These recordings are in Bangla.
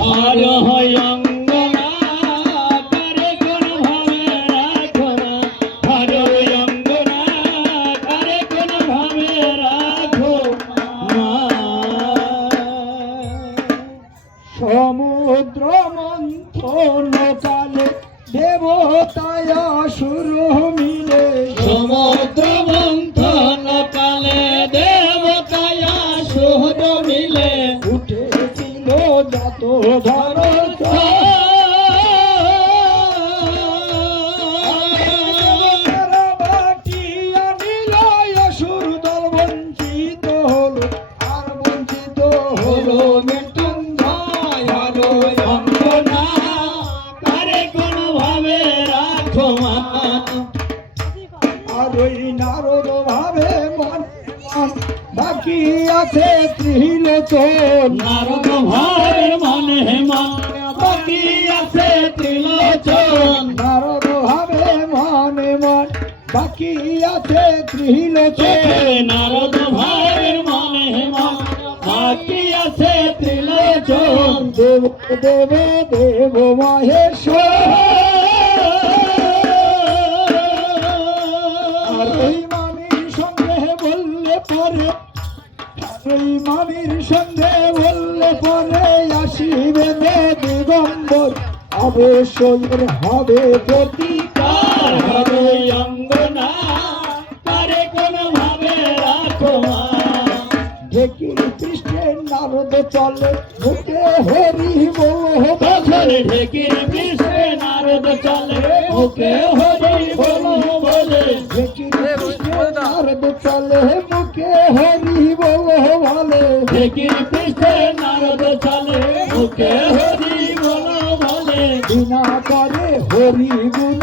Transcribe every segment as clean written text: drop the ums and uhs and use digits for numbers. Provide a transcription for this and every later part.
হর হয় অঙ্গনা তারে কোন ভাবে রাখো না, হর অঙ্গনা তারে কোন ভাবে রাখো মা। সমুদ্র মন্থন কালে দেবতায় অসুর মিলে, সমুদ্র মন্থন কালে দেবতায় অসুর মিলে উঠেছিল যত ধর অসুর দল বঞ্চিত হলো, আর বঞ্চিত হলো মৃত্যুঞ্জয়। হর অঙ্গনা তারে কোন ভাবে রাখো মা। আর ওই নারদ ভাবে মন মন বাকি আছে ত্রিলোচন, নারদ ভাবের মনে মন বাকি আছে ত্রিলোচন, নারদ ভাবে মনে মন বাকি আছে ত্রিলোচন, নারদ ভাবের মনে মন বাকি আছে ত্রিলোচন। দেব দেব দেব মহেশ্বর। আর ওই মামির সঙ্গে বললে পরে, ওই মামির সঙ্গে বললে পরে আসিবে দিগম্বর, অবশ্যই হবে প্রতিকার। হর অঙ্গনা তারে কোন ভাবে রাখো মা। ঢেকির পৃষ্ঠে নারদ চলে মুখে হরি বল, তখন ঢেকির পৃষ্ঠে নারদ চলে মুখে হরি বল বলে, ঢেকির পৃষ্ঠে নারদ চলে মুখে হরি বল বলে, ঢেকির পৃষ্ঠে নারদ চলে মুখে হরি বল বলে, বিনা করে হরি গুণ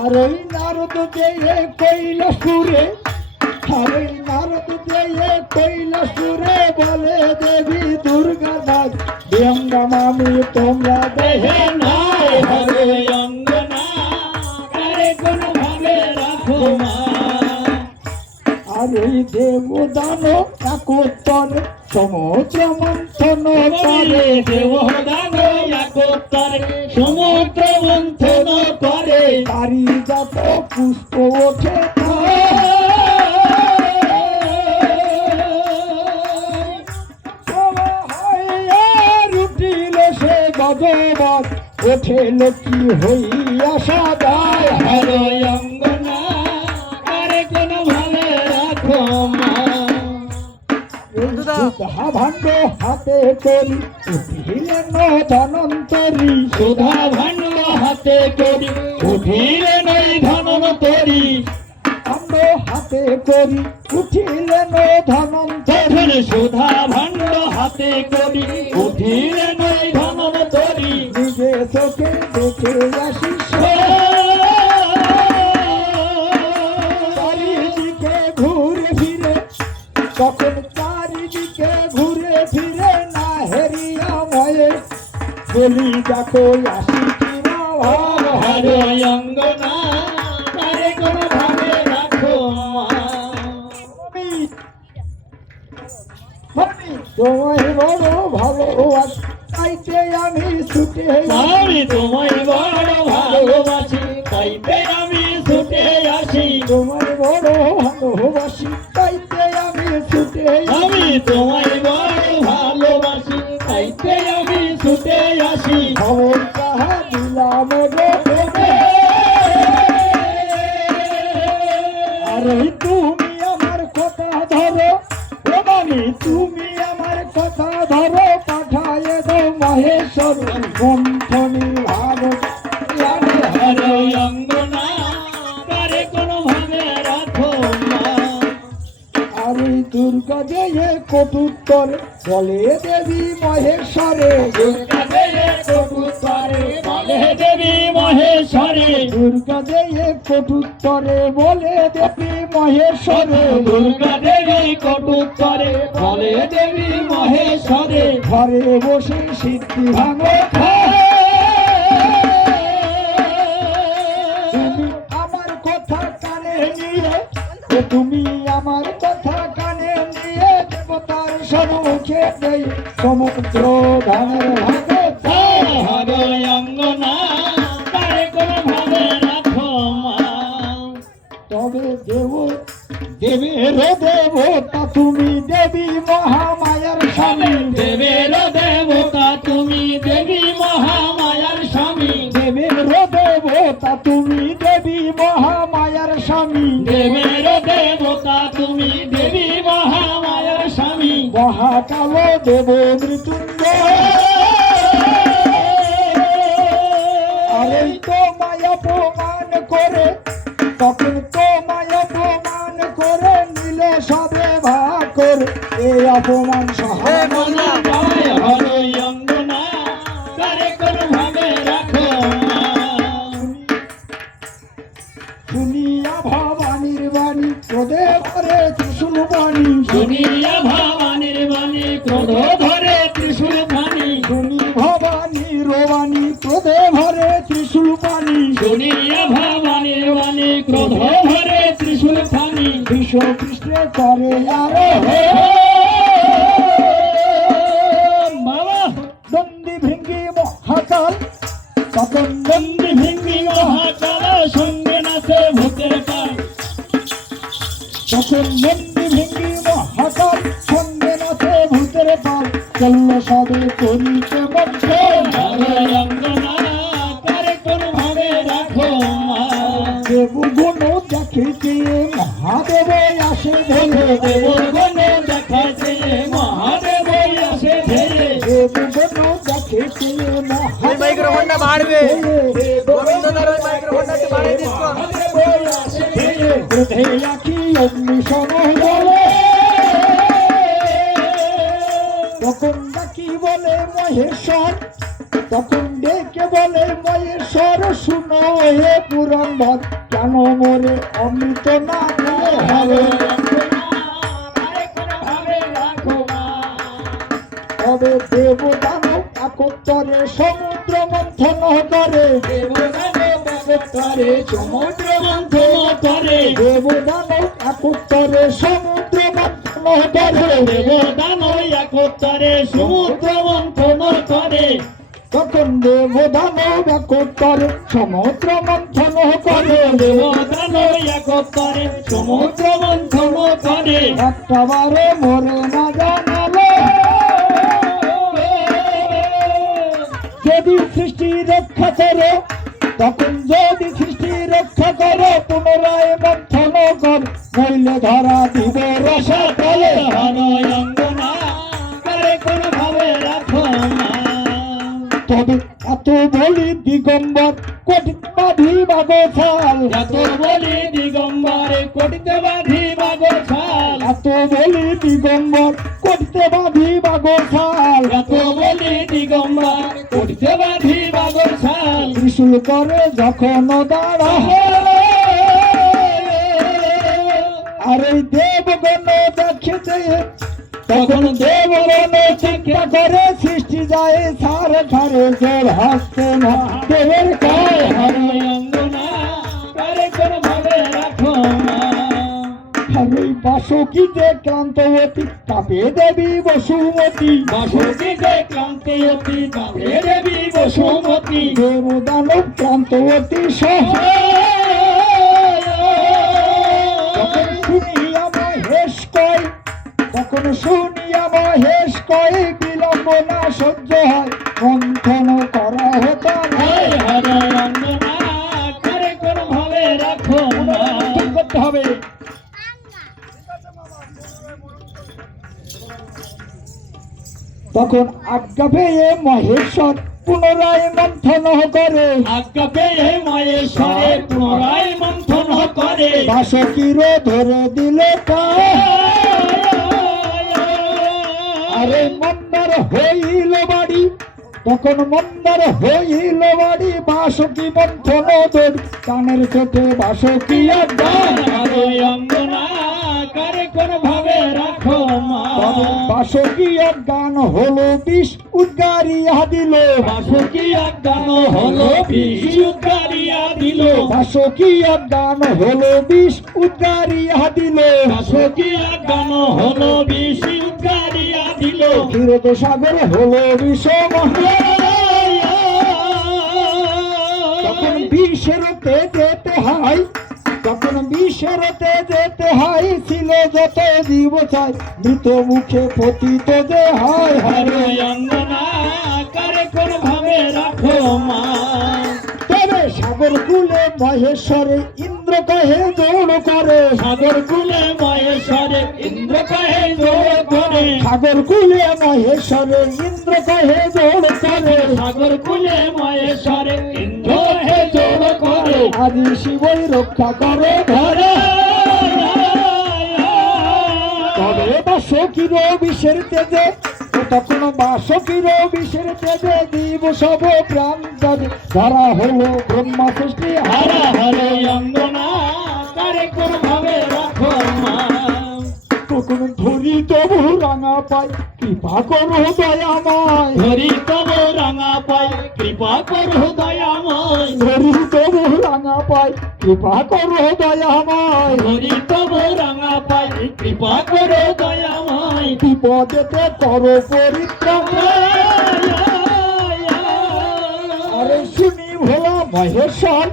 আর ওই নারদ দিয়ে কৈলাসপুরে, আর ওই নারদ দিয়ে কৈলাসপুরে বলে দেবী দুর্গা দাস গঙ্গা মামি তোমরা দেহে নাই। হর অঙ্গনা তারে কোন ভাবে রাখো মা। আর ওই দেব দান একোত্তর সমুদ্র মন্থন করে, দেবদান একত্তরে সমুদ্র মন্থন করে, তারি যত পুষ্প ওঠে রুটিল সে গজবাদ ওঠেল কি হইয়া সদায়। হর অঙ্গনা তারে কোন ভাবে রাখো মা। সুধা ভাণ্ড হাতে করি উঠিলেন ধনন্তরী, সুধা ভাণ্ড হাতে করি উঠিলেন ওই ধনন্তরী, ভাণ্ড হাতে করি উঠিলেন ধনন্তরী, তখন সুধা ভাণ্ড হাতে করি উঠিলেন ওই ধনন্তরী। নিজে চোখে দেখে আসি চারিদিকে ঘুরে ফিরে, তখন চারিদিকে ঘুরে ফিরে না হেরিয়া ময়ে বলি দেখো আসি কিনা ভাব। হর অঙ্গনা তারে কোন ভাবে রাখো মা। তোমায় বড় ভালোবাসি তাইতে আমি ছুটে আমি তোমায় বড় ভালোবাসি তাইতে আমি ছুটে আসি, তোমায় বড় ভালোবাসি তাইতে আমি ছুটে আমি তোমায় বড় ভালোবাসি তাইতে আমি ছুটে আসি। খবর তাহা দিলাম গো তোকে। আর ওই তুমি আমার কথা ধরো ও মামি, তুমি আমার কথা ধরো পাঠায়ে দাও মহেশ্বর মন্থনী ভারত। হর অঙ্গনা তারে কোন ভাবে রাখো মা। আর ওই দুর্গা যে কটুত্তর বলে দেবী মহেশ্বরে, দুর্গা দেবী কটুত্তরে বলে দেবী মহেশ্বরে, দুর্গা যে কটুত্তরে বলে দেবী মহেশ্বরে, দুর্গা দেবী কটুত্তরে বলে দেবী মহেশ্বরে, ঘরে বসে সিদ্ধি ভাঙো তুমি আমার কথা কানে নিয়ে, তুমি আমার কথা কানে নিয়ে দেবতা সম্মুখে দেই সমুদ্র ধানের ভাগে হরই অঙ্গনা কারে কোন ভাবে রাখো মা। তবে দেবের দেবতা তুমি দেবী মহামায়ার স্বামী দেবের দেবতা তুমি দেবী মহামায়ার স্বামী। দেবের দেবতা তুমি দেবী মহামায়ার স্বামী দেবের দেবতা তুমি দেবী মহামায়ার স্বামী। মহাকাল দেব মৃত্যুঞ্জয় আরে তো মায়া প্রমাণ করে তখন তো মায়া প্রমাণ করে নিলে সবে ভাগ করে এই অপমান সহায় মনা জয় হরই অঙ্গনা কারে কোন ভাবে রাখো মা। শুনিয়া ভবানীর বাণী ক্রোধে ভরে ত্রিশূল বাণী শুনিয়া ভবানীর বাণী ক্রোধ ধরে ত্রিশূল বাণী। শুনি ভবানীর বাণী ক্রোধে ভরে ত্রিশূল বাণী শুনিয়া ভবানীর বাণী ক্রোধ ধরে ত্রিশূল বাণী। বিশ্ব কৃষ্ণে করে আরে হে বাবা দন্দি ভৃঙ্গি মহাকাল তখন বন্দি ভিঙ্গি মহাকাল সঙ্গে নাচে ভূতের পাল। তখন দন্দি ভৃঙ্গি মহাকাল সঙ্গে নাচে ভূতের পাল চলল সবে করিতে মধ্যে হরই অঙ্গনা কারে কোন ভাবে রাখো মা। দেবগুণ দেখিতে মহাদেব আসে ধরে দেবগণে দেখাছে মহাদেব আসে ধীরে। দেবগুণ দেখিতে মাইক্রোফোনটা বাড়বে গোবিন্দদার ওই মাইক্রোফোনটা একটু বাড়িয়ে দিস তো। মহাদেব আসে ধীরে। হৃদে আখি অগ্নিশম বলে তখন ডাকি বলে মহেশ্বর তখন ডেকে বলে মহেশ্বর শুনো হে পুরন্দর কেন মোরে অমৃত না দিলে হবে কারে কোন ভাবে রাখো মা। তবে দেব দানব একত্তরে সমুদ্র মন্থন করে দেবগণে দেবতারে সমুদ্র মন্থন করে। দেব দানব একত্তরে সমুদ্র মন্থন করে দেবদান একত্তরে সমুদ্র মন্থন করে। তখন দেব দানব একত্তরে সমুদ্র মন্থন করে দেবদান একত্তরে সমুদ্র মন্থন করে। একটা বারে মরে না জানালো যদি সৃষ্টি রক্ষা করে তখন যদি সৃষ্টি রক্ষা করে পুনরায় মন্থন কর নইলে ধরা দিব রসাতলে হরই অঙ্গনা কারে কোন ভাবে রাখো মা। তবে এত বলি দিগম্বর কোটি বাঁধি বাগছাল এত বলি দিগম্বরে কোটিতে বাঁধি বাগছাল। এত বলি দিগম্বর কোটিতে বাঁধি বাগছাল এত বলি দিগম্বর কোটিতে বাঁধি বাগছাল। ত্রিশূল করে যখন দাঁড়া আর এই দেবগণ দেখিতে তখন দেবগণ চিন্তা করে সৃষ্টি যায় সার খারে জল হাসতে না দেবের কায় হরই অঙ্গনা কারে কোন ভাবে রাখো মা। আর ওই বাসকিতে ক্লান্তবতী কাপে দেবী বসুমতী বাসুকীতে ক্লান্তিয়তী কাঁপে দেবী বসুমতী। দেবদানব ক্লান্তবতী সহ তখন শুনিয়া মহেশ কয় তখন শুনিয়া মহেশ কয় বিলম্ব না সহ্য হয় মন্থন করা হতো না হরই অঙ্গনা কারে কোন ভাবে রাখো মা। ঠিক করতে হবে তখন আজ্ঞা পেয়ে মহেশ্বর পুনরায় মন্থন করে আজ্ঞা পেয়ে মহেশ্বরে পুনরায় মন্থন করে। বাসকির ধরে দিলে আরে মন্দার হইল বাড়ি তখন মন্দার হইল বাড়ি বাসকি মন্থন দোর কানের চোখে বাসকি গান হরই অঙ্গনা কারে কোন ভাবে রাখো মা। বাসকি গান হলো বিষ উদ্গারিয়া দিল বাসুকি গান হলো বিষ উদ্গারিয়া দিল। বাসকি গান হলো বিষ উদ্গারিয়া দিল বাসুকি গান হলো বিষ উদ্গারিয়া ক্ষীরত সাগর হলো বিষম তখন বিষেরতে যেতে হয় তখন বিষেরতে যেতে হয় ছিল যত জীব চাই মৃত মুখে পতিত যে হয় হরে অঙ্গনা কারে কোন ভাবে রাখো মা তবে সাগর কুলে মহেশ্বরে ইন্দ্র কহে দৌড় করে সাগর কুলে মহেশ্বরে ইন্দ্র কহে জোর করে সাগর কুলে মহেশ্বরে ইন্দ্র কহে দৌড় করে সাগর কুলে মহেশ্বরে ইন্দ্র হে জোর করে আদি শিবই রক্ষা করে ধরে তবে বাসকির বিষের তেজে তখন বাসকির বিষের তেজে জীব সব প্রাণ যাবে ধরা হলো ব্রহ্মা সৃষ্টি হরে হরে অঙ্গনা কারে কোন ভাবে রাখো মা তখন ধরি তবু রাঙা পাই কৃপা করো দয়াময় ধরি তব রাঙা পাই কৃপা করো দয়াময় ধরি তবু রাঙা পাই কৃপা করো দয়াময় ধরি তব রাঙা পাই কৃপা করো দয়াময় বিপদেতে করো পরিত্রাণ আরে শুনি ভোলা মহেশ্বর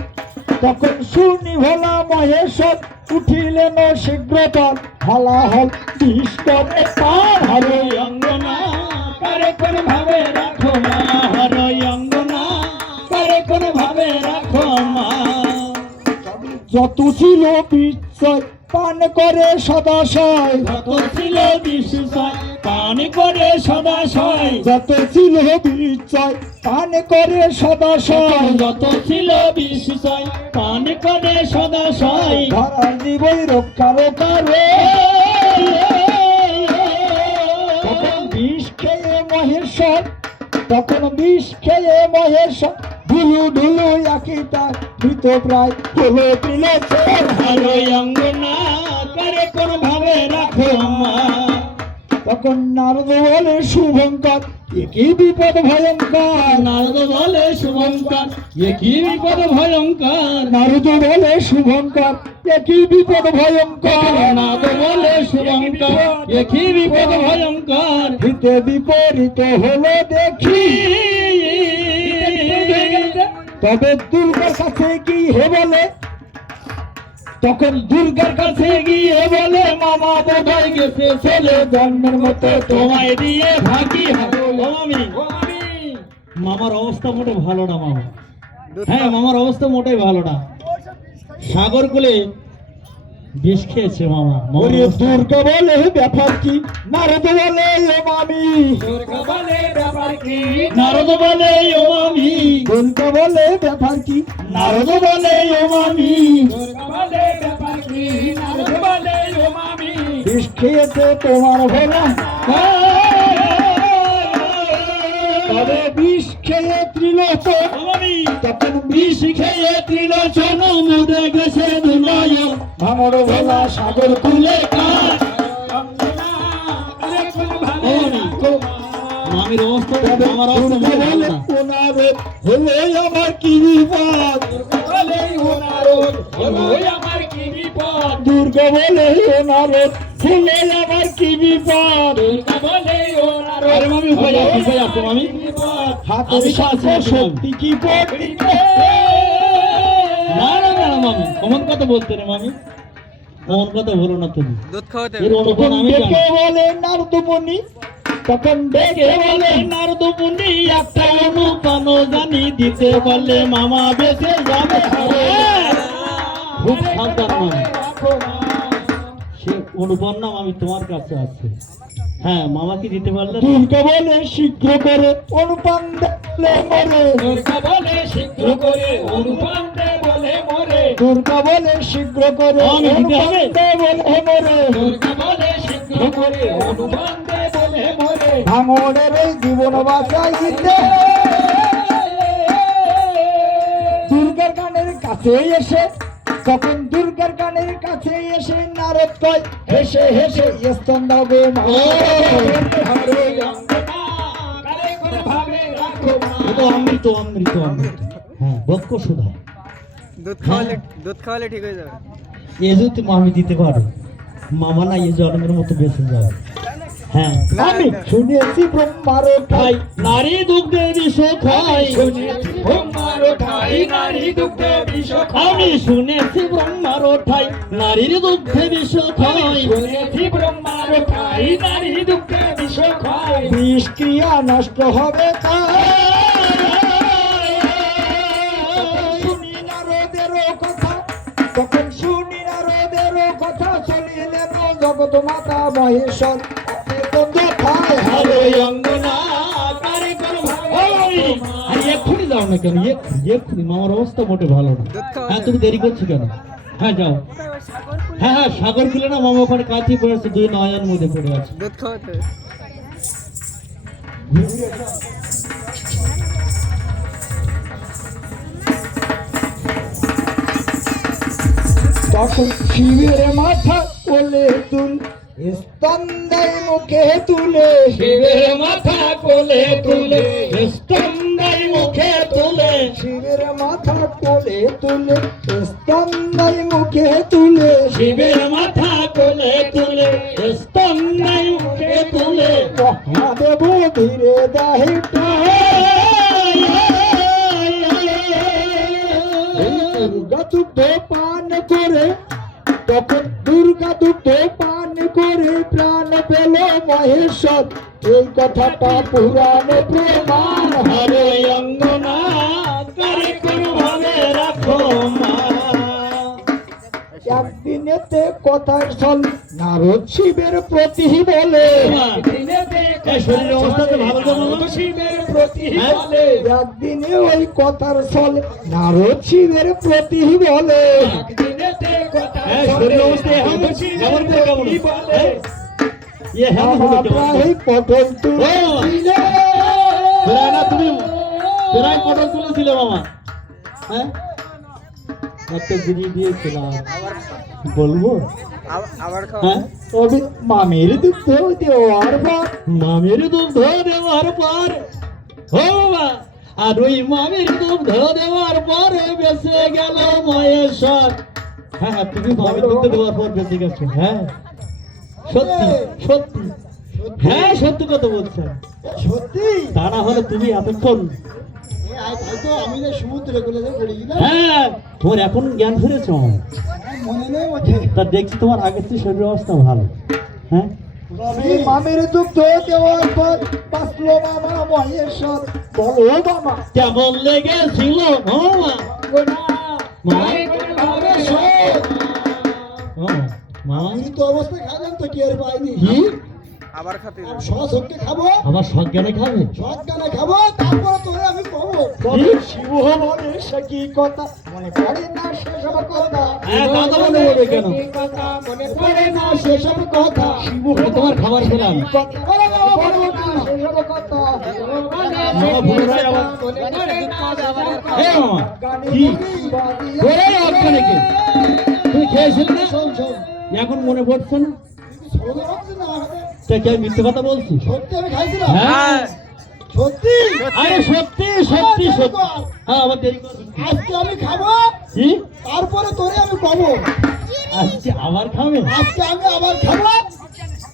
তখন শুনি ভোলা মহেশ্বর উঠিলেন শীঘ্রতর হলাহল বিষ্ণবে পার হরে অঙ্গনা কারে কোন ভাবে রাখো মা হরে অঙ্গনা কারে কোন ভাবে রাখো মা যত ছিল বিশ্বয় পান করে সদাশয় যত ছিল বিশ্বয় পান করে সদাশয় যত ছিল বিশ্বয় পান করে সদাশয় যত ছিল বিশ্বয় পান করে সদাশয় ধরা দিবই রক্ষার কারে তখন বিষ খেয়ে মহেশ্বর তখন বিষ খেয়ে মহেশ্বর ঢুলু ঢুলু একই তার মৃত প্রায় হলো দিলে হরে অঙ্গনা কারে কোন ভাবে রাখো মা তখন নারদ বলে শুভঙ্কর একই বিপদ ভয়ঙ্কর নারদ বলে শুভঙ্কর একই বিপদ ভয়ঙ্কর নারদ বলে শুভঙ্কর একই বিপদ ভয়ঙ্কর নারদ বলে শুভঙ্কর একই বিপদ ভয়ঙ্কর হিতে বিপরীত হলো দেখি তবে দুর্গার কাছে গিয়ে বলে তখন দুর্গার কাছে গিয়ে বলে মামা বোধহয় গেছে ছেলে জন্মের মতো তোমায় দিয়ে ভাগি হবে ও মামি মামার অবস্থা মোটে ভালো না মামা হ্যাঁ মামার অবস্থা মোটেই ভালো না সাগর কুলে বিষ খেয়েছে মামা ওরে দুর্গা বলে ব্যাপার কি নারদ বলে ও মামি দুর্গা বলে ব্যাপার কি নারদ বলে ও মামি দুর্গা বলে ব্যাপার কি নারদ বলে ও মামি দুর্গা বলে ব্যাপার কি নারদ বলে ও মামি বিষ খেয়েছে তোমার ভোলা তবে বিষ খেয়ে ত্রিলোচন ও মামি তখন বিষ খেয়ে ত্রিলোচন মুদে গেছে দুনয় ভাঙর ভোলা সাগর কুলে কার মামির অবস্থা আমার অবস্থা দুর্গা ভালো বলে না ওনারে হলে আমার কি বিপদ আমার কি বিপদ দুর্গা বলে ওনারে হলে আমার কি বিপদ বলে আরে মামি হয়ে যাচ্ছে মামি হাতের আমি সাথে শাস্তি শক্তি কি পদ না না না মামি অমন কথা বলতে রে মামি অমন কথা বলো না তুমি দুধ খাওয়াতে এর অনুপান আমি জানি ডেকে বলে নারদমণি তখন কে বলে নারদ মুনি একটা অনুপান জানি দিতে বললে মামা বেঁচে যাবে খুব সাবধান মামি সে অনুপান নাম আমি তোমার কাছে আছে হ্যাঁ মামাকে দিতে পারলে দুর্গা বলে শীঘ্র করে অনুপান দিলে মরে দুর্গা বলে শীঘ্র করে অনুপান দে বলে মরে দুর্গা বলে শীঘ্র করে আমি দিতে হবে? অনুপান দে বলে মরে দুর্গা বলে শীঘ্র করে অনুপান দে বলে মরে ভাঙড়ের এই জীবন বাঁচাই দিতে দুর্গার গানের কাছে এসে তখন দুর্গার গানের কাছে এসে নারদ কয় হেসে হেসে স্তন দাও গো মা অমৃত অমৃত অমৃত হ্যাঁ বক্ষ সুধা দুধ খাওয়ালে ঠিক হয়ে যাবে এ যদি মামি দিতে পারো মামা না এ জন্মের মতো বেঁচে যাবে হ্যাঁ আমি শুনেছি ব্রহ্মার খাই নারী দুগ্ধে বিষ খাই শুনেছি ব্রহ্মার ঠাই নারী দুগ্ধে বিষ আমি শুনেছি ব্রহ্মার ঠাই নারীর দুগ্ধে বিষ খাই শুনেছি ব্রহ্মার ঠাই নারী দুগ্ধে বিষ খাই বিষ ক্রিয়া নষ্ট হবে শুনি নারদেরও কথা তখন শুনি নারদেরও কথা চলিলেন জগৎ মাতা মহেশ্বর কোথায় হরে অঙ্গনা কারে কর ভাই আরে এক্ষুনি যাও না কেন এক্ষুনি মামার অবস্থা মোটে ভালো না হ্যাঁ তুমি দেরি করছো কেন হ্যাঁ যাও হ্যাঁ হ্যাঁ সাগর খুলে না মামা ওখানে কাছে পড়ে আছে দুই নয়নের মধ্যে পড়ে আছে দুধ খাওয়াতে তখন শিবের মাথা কোলে তুল স্তন্দাই মুখে তুলে শিবের মাথা কোলে তুলে স্তন্দাই মুখে তুলে শিবের মাথা কোলে তুলে স্তন্দাই মুখে তুলে শিবের মাথা কোলে তুলে স্তন্দাই মুখে তুলে মহাদেব ধীরে দাহিটা দুর্গা দুগ্ধ পান করে তখন দুর্গা দুগ্ধ পান করে প্রাণ পেল মহেশ্বর এই কথাটা পুরাণে প্রমাণ হরে অঙ্গনা কারে কোন ভাবে রাখো মা একদিনেতে কথার ছল নারদ শিবের প্রতি বলে এই শরীরের অবস্থা তো ভালো জানো শিবের প্রতি বলে একদিনে ওই কথার ছল নারদ শিবের প্রতি বলে একদিনেতে হ্যাঁ শরীরের অবস্থা এমন কেমন বলে ইয়ে হ্যাঁ এই পটল তুলে তোরা না তুমি তোরাই পটল তুলেছিলে মামা হ্যাঁ একটা জিনিস দিয়েছিলাম বলবো আবার হ্যাঁ তবে মামের দুগ্ধ দেওয়ার পর মামের দুগ্ধ দেওয়ার পর ও বাবা আর ওই মামের দুগ্ধ দেওয়ার পরে বেঁচে গেল মহেশ্বর হ্যাঁ হ্যাঁ তুমি মামের দুগ্ধ দেওয়ার পর বেঁচে গেছো হ্যাঁ সত্যি সত্যি হ্যাঁ সত্যি কথা বলছো সত্যি তা না হলে তুমি এতক্ষণ তাই তো আমি যে সমুদ্রে বলে পড়ি না হ্যাঁ তোমার এখন জ্ঞান ফিরেছ মনে নেই ওঠে তা দেখছি তোমার আগের চেয়ে শরীর অবস্থা ভালো হ্যাঁ মামের দুগ্ধ দেওয়ার পর বাঁচলো মামা মহেশ্বর বলো মামা কেমন লেগেছিল মামা মামা আমি তো অবস্থা খাইলাম তো কি আর পাইনি কি আবার খাতে সহজকে খাবো আমার সজ্ঞানে খাবে সজ্ঞানে খাবো তারপরে তোরে আমি পাবো শিব বলে সে কি কথা মনে পড়ে না সেসব কথা হ্যাঁ তা তো মনে পড়বে কেন মনে পড়ে না সেসব কথা শিব আমি তোমার খাবার খেলাম কথা বলে বলো না সেসব কথা মামা পুনরায় আবার হে মামা কি ওরে অজ্ঞানে কে তুমি খেয়েছিলে না শোন শোন এখন মনে পড়ছে না শোন না তা কি আমি মিথ্যে কথা বলছি সত্যি আমি খাইছিলাম হ্যাঁ সত্যি আরে সত্যি সত্যি সত্যি হ্যাঁ আবার দেরি করবে আজকে আমি খাবো কি তারপরে তোরে আমি পাবো আজকে আবার খাবে আজকে আমি আবার খাবো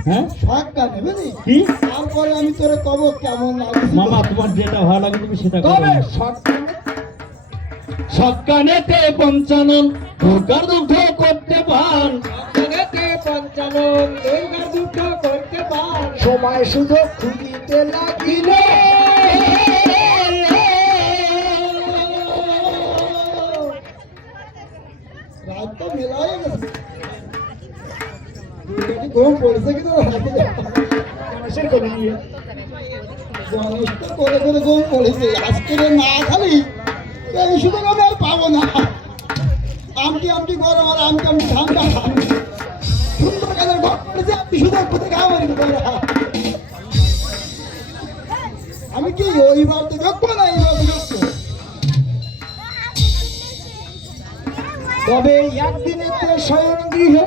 হ্যাঁ সজ্ঞা নেবে কি তারপরে আমি তোরে কব কেমন লাগছে মামা তোমার যেটা ভালো লাগে তুমি সেটা করো তবে সজ্ঞা সজ্ঞানেতে পঞ্চানন দুর্গার দুগ্ধ করতে পান সময় সুযোগ খুঁজিতে লাগিল রাত তো মেলা হয়ে গেছে ঘুম পড়েছে কিন্তু গণেশের করে নিয়ে গণেশ তো করে করে ঘুম পড়েছে আজকে না খালি এই সুযোগ আমি আর পাবো না আমটি আমটি গরম আর আমটি আমটি ঠান্ডা সুন্দর কাজের ঘর করেছে আপনি সুযোগ কোথায় খাবো আমি কি ওই বাড়িতে দেখবো না এই বাড়িতে দেখবো তবে একদিনেতে শয়ন গৃহে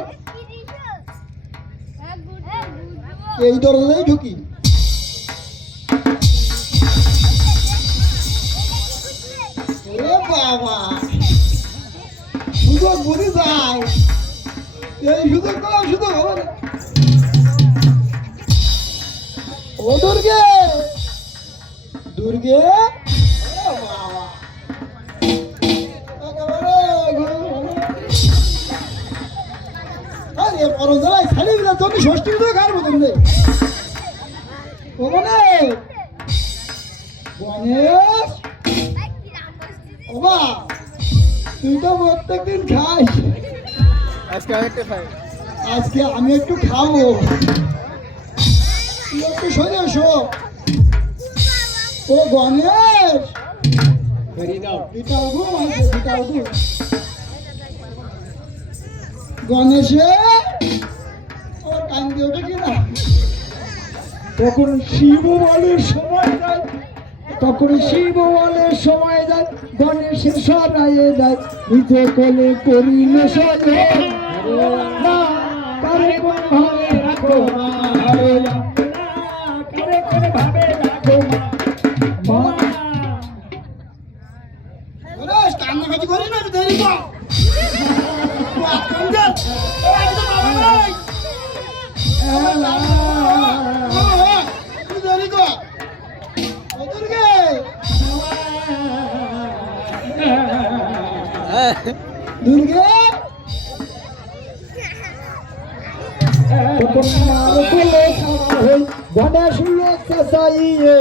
এই দরজায় ঢুকি ওরে বাবা সুযোগ বুঝে যায় এই সুযোগ করলাম সুযোগ হবে না ও দুর্গে দুর্গে ও বাবা আরে পরদাই খালি বিলা তুমি ষষ্ঠী তো খাবো তুমি ও গণেশ গণেশ ওবা তুই তো প্রত্যেকদিন খাস আজকে আরেকটা খাই আজকে আমি একটু খাবো তুই একটু সোজা শো ও গণেশ এটাও ঘুম আছে এটাও ঘুম গণেশে ওর কান্দি ওঠে কিনা তখন শিব বলের সময় যায় তখন শিব বলের সময় যায় গণেশের সরাইয়ে যায় নিতে কোলে করিলে সজে না কারে কোন ভাবে রাখো মা কারে কোন ভাবে রাখো মা গণেশ কান্নাকাটি করি না দেরি কর দুর্গে গণেশ চাইয়ে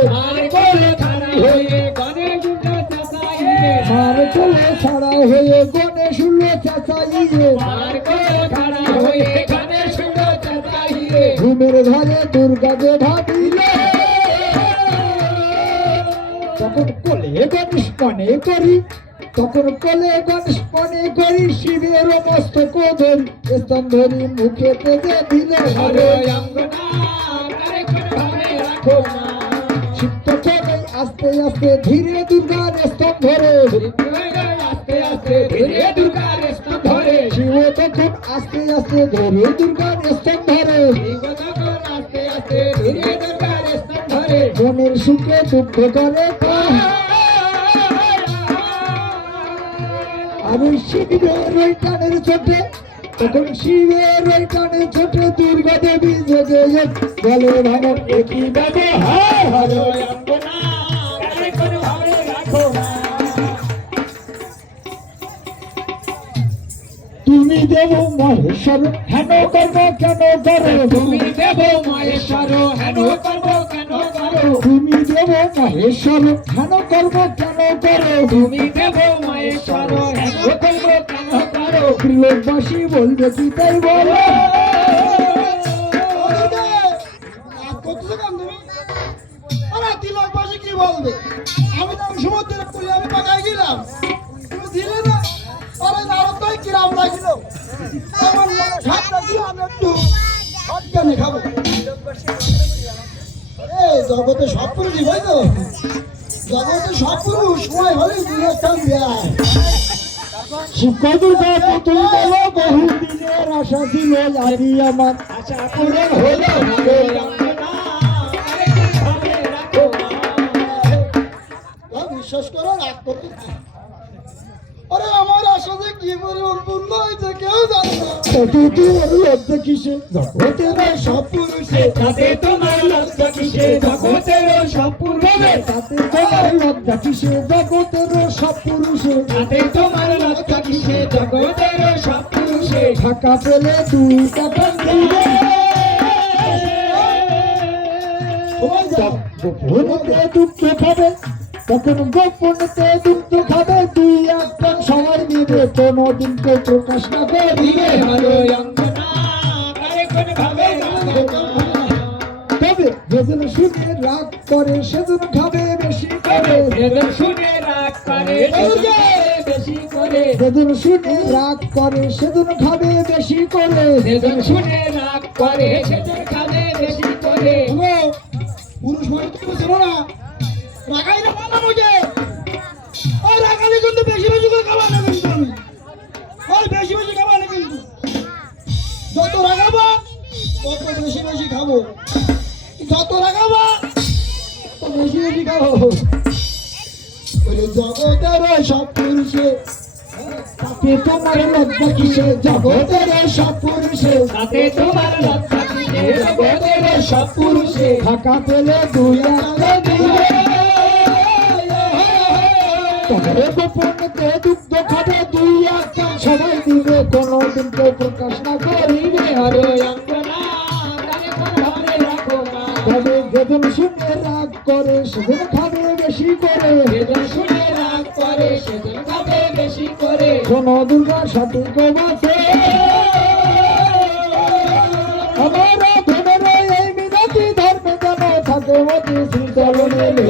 মার কোলে ছাড়া হয়ে গণেশ চাইয়ে ঘুমের ঘরে দুর্গাকে ভাবিলে তখন কোলে গণেশ মনে করি তখন কোলে গণেশ মনে করি শিবের মস্তক ধরি স্তন ধরি মুখে তেজে দিলে শিব তখন আস্তে আস্তে ধীরে দুর্গার স্তন ধরে শিব তখন আস্তে আস্তে ধরে দুর্গার স্তন ধরে মনের সুখে দুঃখ করে আমি শিবের ওই টানের ছোটে তখন শিবের ওই টানের ছোটে দুর্গা দেবী জেগে বলে ভাবো একই ভাবে তুমি দেব মহেশ্বর হেন কর্ম কেন করো তুমি দেব মহেশ্বর হেন কর্ম কেন করো তুমি দেব মহেশ্বর হেন কর্ম কেন করো তুমি দেব মহেশ্বর হেন কর্ম কেন করো লোকবাসী বলবে কি তাই বলো লোকবাসী কি বলবে আমি তো সমুদ্রের পুলে আমি পাকাই গেলাম তুমি দিলে না আরে নারদাই কিরাম লাগিলো আমার মনে ঠাট্টা দিয়ে আমি একটু অজ্ঞানে খাবো এই জগতে সব পুরুষ ভাই তো জগতে সব পুরুষ সময় হলে দুর্স্থান দেয় শিবকদুর পুতুল বলো বহু দিনের আশা ছিল আদি আমার আশা পূরণ হলো বিশ্বাস করো রাগ করতে আরে আমার আশা যে কি পরিমাণ পূর্ণ হয়েছে কেউ জানে না তোমার লজ্জা কিসে জগতের সব পুরুষে তাতে তোমার লজ্জা কিসে জগতের সব পুরুষে তাতে তোমার লজ্জা কিসে জগতের সব পুরুষে তাতে তোমার লজ্জা কিসে জগতের সব পুরুষে ঢাকা পেলে তুই টাকা দিবে গোপনে দুঃখ খাবে তখন গোপনেতে দুঃখ খাবে তুই একদম সবার দিবে কোনদিন কেউ প্রকাশ না করিবে তবে যেজন শুনে রাগ করে সেজন খাবে বেশি করে যেজন শুনে রাগ করে বেশি করে যেজন শুনে রাগ করে সেজন খাবে বেশি করে যেজন শুনে রাগ করে সেজন খাবে বেশি করে পুরুষ মানুষ তো ছিল না রাগাই না মানা মুঝে আর রাগালে কিন্তু বেশি বেশি করে খাওয়া না কিন্তু আমি আর বেশি বেশি খাওয়া না কিন্তু যত রাগাবো তত বেশি বেশি খাবো যত রাগাবো তত বেশি বেশি খাবো বলে জগতের সব পুরুষে তাতে তোমার লজ্জা কিসে জগতের সব পুরুষে তাতে তোমার লজ্জা কিসে জগতের সব পুরুষে ফাঁকা পেলে দুই একটা দিবে তবে গোপনকে দুগ্ধ খাবে দুই একটা সবাই দিবে কোনোদিন কেউ প্রকাশ না করিবে আরে অঙ্গনা তবে বেদন শুনে রাগ করে সেদিন খাবে বেশি করে বেদন শুনে রাগ করে সেদিন খাবে বেশি করে শোনো দুর্গা সঠিক বাসে আমার ধনের এই মিনতি ধর্মে যেন থাকে অতি শীতল মেলে